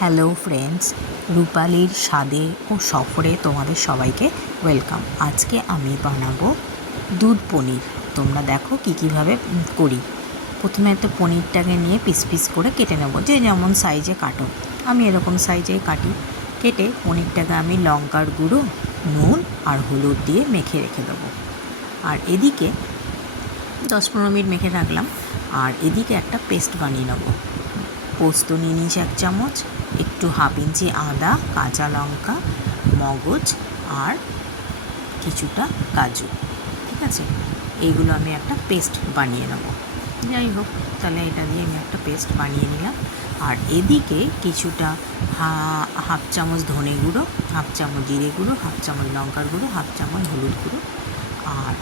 Hello friends, রূপালীর স্বাদে ও সফরে তোমাদের সবাইকে ওয়েলকাম। আজকে আমি বানাবো দুধ পনির। তোমরা দেখো কীভাবে করি। প্রথমে তো পনিরটাকে নিয়ে পিস পিস করে কেটে নেবো, যে যেমন সাইজে কাটো। আমি এরকম সাইজেই কাটি। কেটে পনিরটাকে আমি লঙ্কার গুঁড়ো, নুন আর হলুদ দিয়ে মেখে রেখে দেবো। আর এদিকে 10-15 মিনিট মেখে রাখলাম। আর এদিকে একটা পেস্ট বানিয়ে নেবো। পোস্ত নিয়ে নিয়েছি 1 চামচ, একটু 1/2 ইঞ্চি আদা, কাঁচা লঙ্কা, মগজ আর কিছুটা কাজু। ঠিক আছে, এইগুলো আমি একটা পেস্ট বানিয়ে নেব। যাই হোক, তাহলে এটা দিয়ে আমি একটা পেস্ট বানিয়ে নিলাম। আর এদিকে কিছুটা 1/2 চামচ ধনে গুঁড়ো, 1/2 চামচ জিরে গুঁড়ো, 1/2 চামচ লঙ্কার গুঁড়ো, 1/2 চামচ হলুদ গুঁড়ো আর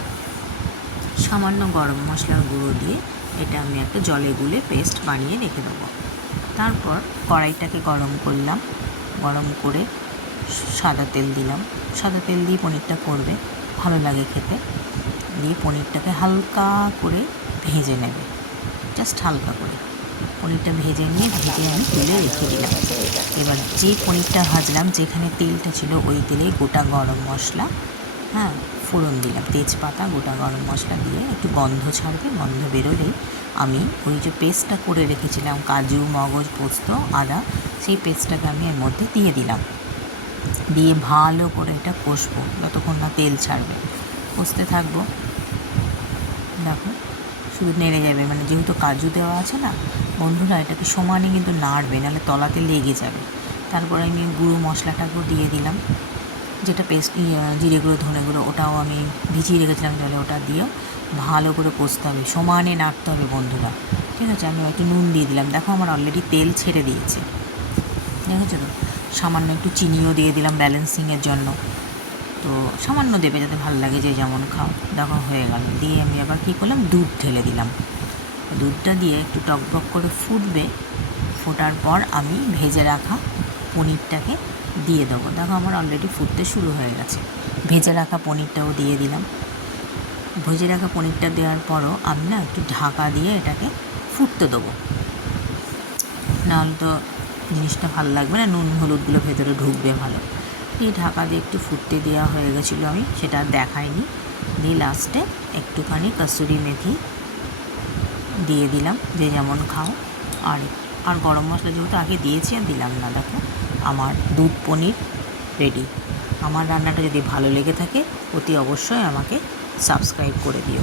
সামান্য গরম মশলার গুঁড়ো দিয়ে এটা আমি একটা জলে গুলে পেস্ট বানিয়ে রেখে দেবো। তারপর কড়াইটাকে গরম করলাম। গরম করে সাদা তেল দিলাম। সাদা তেল দিয়ে পনিরটা করবে, ভালো লাগে খেতে। দিয়ে পনিরটাকে হালকা করে ভেজে নেবে, জাস্ট হালকা করে পনিরটা ভেজে আমি তুলে রেখে দিলাম। এবার যে পনিরটা ভাজলাম, যেখানে তেলটা ছিল ওই তেলে গোটা গরম মশলা, ফোড়ন দিলাম, তেজপাতা, গোটা গরম মশলা দিয়ে একটু গন্ধ ছাড়বে। গন্ধ বেরোলেই আমি ওই যে পেস্টটা করে রেখেছিলাম, কাজু, মগজ, পোস্ত, আদা, সেই পেস্টটাকে আমি এর মধ্যে দিয়ে দিলাম। দিয়ে ভালো করে এটা কষবো যতক্ষণ না তেল ছাড়বে। কষতে থাকবো। দেখো শুধু নেড়ে যাবে, মানে যেহেতু কাজু দেওয়া আছে না বন্ধুরা, এটাকে সমানে কিন্তু নাড়বে, নাহলে তলাতে লেগে যাবে। তারপরে আমি গুঁড়ো মশলাটাকেও দিয়ে দিলাম, যেটা পেস্ট জিরে গুঁড়ো, ধনে গুঁড়ো, ওটাও আমি ভিজিয়ে রেখেছিলাম জলে, ওটা দিয়েও ভালো করে কষতে হবে, সমানে নাড়তে হবে বন্ধুরা। ঠিক আছে, আমি একটু নুন দিয়ে দিলাম। দেখো আমার অলরেডি তেল ছেড়ে দিয়েছে, দেখেছো তো। সামান্য একটু চিনিও দিয়ে দিলাম ব্যালেন্সিংয়ের জন্য। তো সামান্য দেবে, যাতে ভালো লাগে, যে যেমন খাও। দেখো হয়ে গেল। দিয়ে আমি আবার কী করলাম, দুধ ঢেলে দিলাম। দুধটা দিয়ে একটু টকবক করে ফুটবে। ফোটার পর আমি ভেজে রাখা পনিরটাকে দিয়ে দেবো। দেখো আমার অলরেডি ফুটতে শুরু হয়ে গেছে। ভেজে রাখা পনিরটাও দিয়ে দিলাম। ভেজে রাখা পনিরটা দেওয়ার পরও আমি একটু ঢাকা দিয়ে এটাকে ফুটতে দেবো, নাহলে তো জিনিসটা ভালো লাগবে না, নুন হলুদগুলো ভেতরে ঢুকবে ভালো। এই ঢাকা দিয়ে একটু ফুটতে দেওয়া হয়ে গেছিলো, আমি সেটা আর দেখাইনি। দিয়ে লাস্টে একটুখানি কসুরি মেথি দিয়ে দিলাম, যে যেমন খাও। আর গরম মশলা যেহেতু আগে দিয়েছি আর দিলাম না। দেখো আমার দুধ পনির রেডি। আমার রান্নাটা যদি ভালো লেগে থাকে অতি অবশ্যই আমাকে সাবস্ক্রাইব করে দিও।